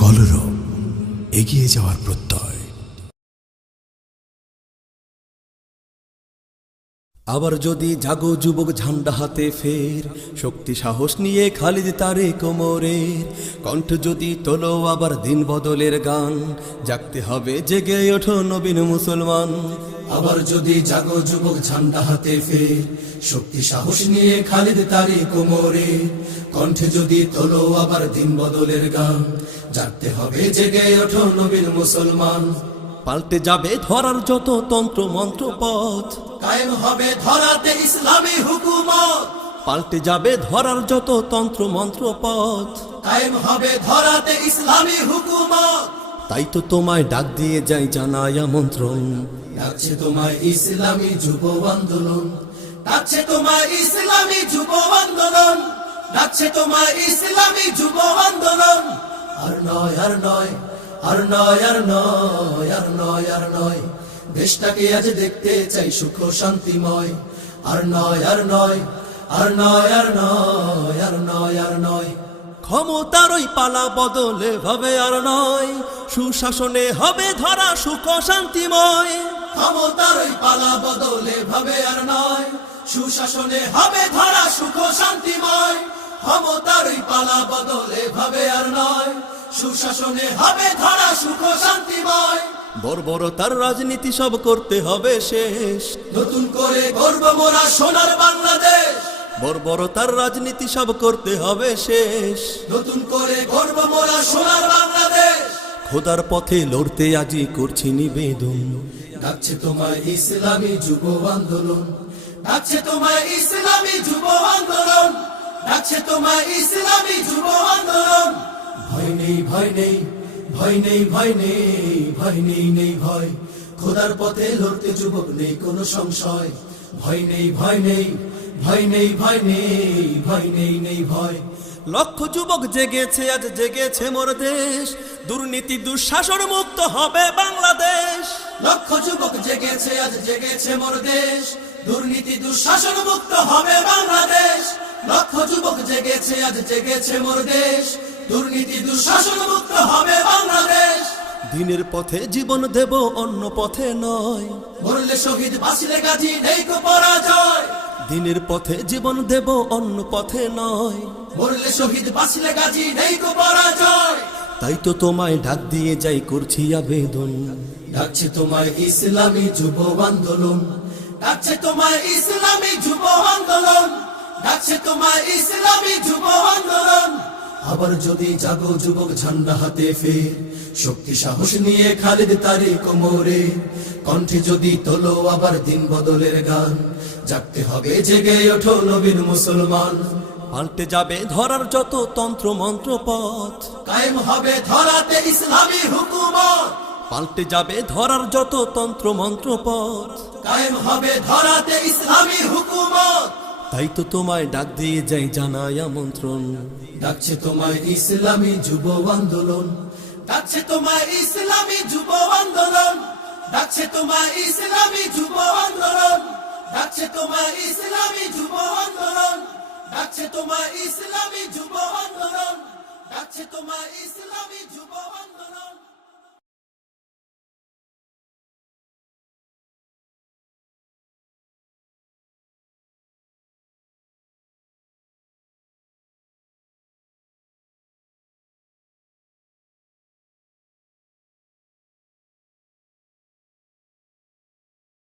কলরব, এগিয়ে যাওয়ার প্রত্যয়। আবার যদি জাগো যুবক ঝান্ডা হাতে ফের, শক্তি সাহস নিয়ে খালিদ তারে কোমরের কণ্ঠ যদি তোলো আবার দিন বদলের গান, জাগতে হবে জেগে ওঠো নবীন মুসলমান। আবার যদি জাগো যুবক ঝান্ডা হাতে ফের, শক্তি সাহস নিয়ে খালিদ তারি কোমরে কণ্ঠে যদি তোলো আবার দিন বদলের গান, জাগতে হবে জেগে ওঠো নবীন মুসলমান। পাল্টে যাবে ধরার যত তন্ত্র মন্ত্র পথ, কায়েম হবে ধরাতে ইসলামী হুকুমত। পাল্টে যাবে ধরার যত তন্ত্র মন্ত্র পথ, কায়েম হবে ধরাতে ইসলামী হুকুমত। তাই তো তোমায় ডাক দিয়ে যাই জানাই আমন্ত্রণ। ডাকছে তোমায় ইসলামী যুব আন্দোলন, ডাকছে তোমায় ইসলামী যুব আন্দোলন, ডাকছে তোমায় ইসলামী যুব আন্দোলন। আর নয় আর নয় আর নয় আর নয় আর নয় আর নয়, দেশটাকে আজ দেখতে চাই সুখ শান্তিময়। আর নয় আর নয় আর নয় আর নয় আর নয় আর নয়, ক্ষমতার ওই পালা বদলে ভাবে আর নয়, সুশাসনে হবে ধরা সুখ শান্তিময়। ক্ষমতার ওই পালা বদলে ভাবে আর নয়, সুশাসনে হবে ধরা সুখ শান্তিময়। ক্ষমতার ওই পালা বদলে ভাবে আর নয়, সুশাসনে হবে ধরা সুখ শান্তিময়। বর্বরতার রাজনীতি সব করতে হবে শেষ, নতুন করে গর্ব মোরা সোনার বাংলাদেশ। বর্বরতার রাজনীতি সব করতে হবে শেষ, নতুন করে গর্ব মোরা সোনার বাংলাদেশ। খোদার পথে লড়তে আজই করছি নিবেদন। ডাকছে তোমায় ইসলামী যুব আন্দোলন, ডাকছে তোমায় ইসলামী যুব আন্দোলন, ডাকছে তোমায় ইসলামী যুব আন্দোলন। ভয় নেই ভয় নেই ভয় নেই ভয় নেই ভয় নেই নেই ভয়, খোদার পথে লড়তে যুবক নেই কোনো সংশয়। ভয় নেই ভয় নেই ভয় নেই ভয় নেই ভয় নেই নেই ভয়। লক্ষ যুবক জেগেছে আজ জেগেছে মোর দেশ, দুর্নীতি দুঃশাসন মুক্ত হবে বাংলাদেশ। লক্ষ যুবক জেগেছে আজ জেগেছে মোর দেশ, দুর্নীতি দুঃশাসন মুক্ত হবে বাংলাদেশ। লক্ষ যুবক জেগেছে আজ জেগেছে মোর দেশ, দুর্নীতি দুঃশাসন মুক্ত হবে বাংলাদেশ। দিনের পথে জীবন দেব অন্য পথে নয়, মরলে শহীদ বাঁচলে গাজী নেই কো পরাজয়। দিনের পথে জীবন দেব অন্য পথে নয়, মরলে শহীদ বাঁচলে গাজী নেই কো পরাজয়। তাই তো তোমায় ডাক দিয়ে যাই করছি আবেদন। ডাকছে তোমায় ইসলামী যুব আন্দোলন, ডাকছে তোমায় ইসলামী যুব আন্দোলন, ডাকছে তোমায় ইসলামী যুব আন্দোলন। আবার যদি জাগো যুবক ঝান্ডা হাতে ফের, শক্তি সাহস নিয়ে খালিদ তারি কোমরে কণ্ঠে যদি তোলো আবার দিন বদলের গান, জাগতে হবে জেগে ওঠো নবীন মুসলমান। পাল্টে যাবে ধরার যত তন্ত্র মন্ত্র পথ, কায়েম হবে ধরাতে ইসলামী হুকুমত। পাল্টে যাবে ধরার যত তন্ত্র মন্ত্র পথ, কায়েম হবে ধরাতে ইসলামী হুকুমত। তাই তো তোমায় ডাক দিয়ে যাই জানাই আমন্ত্রণ। ডাকছে তোমায় ইসলামী যুব আন্দোলন, ডাকছে তোমায় ইসলামী যুব আন্দোলন, ডাকছে তোমায় ইসলামী যুব আন্দোলন, ডাকছে তোমায় ইসলামী যুব আন্দোলন, ডাকছে তোমায় ইসলামী যুব আন্দোলন, ডাকছে তোমায় ইসলামী যুব আন্দোলন।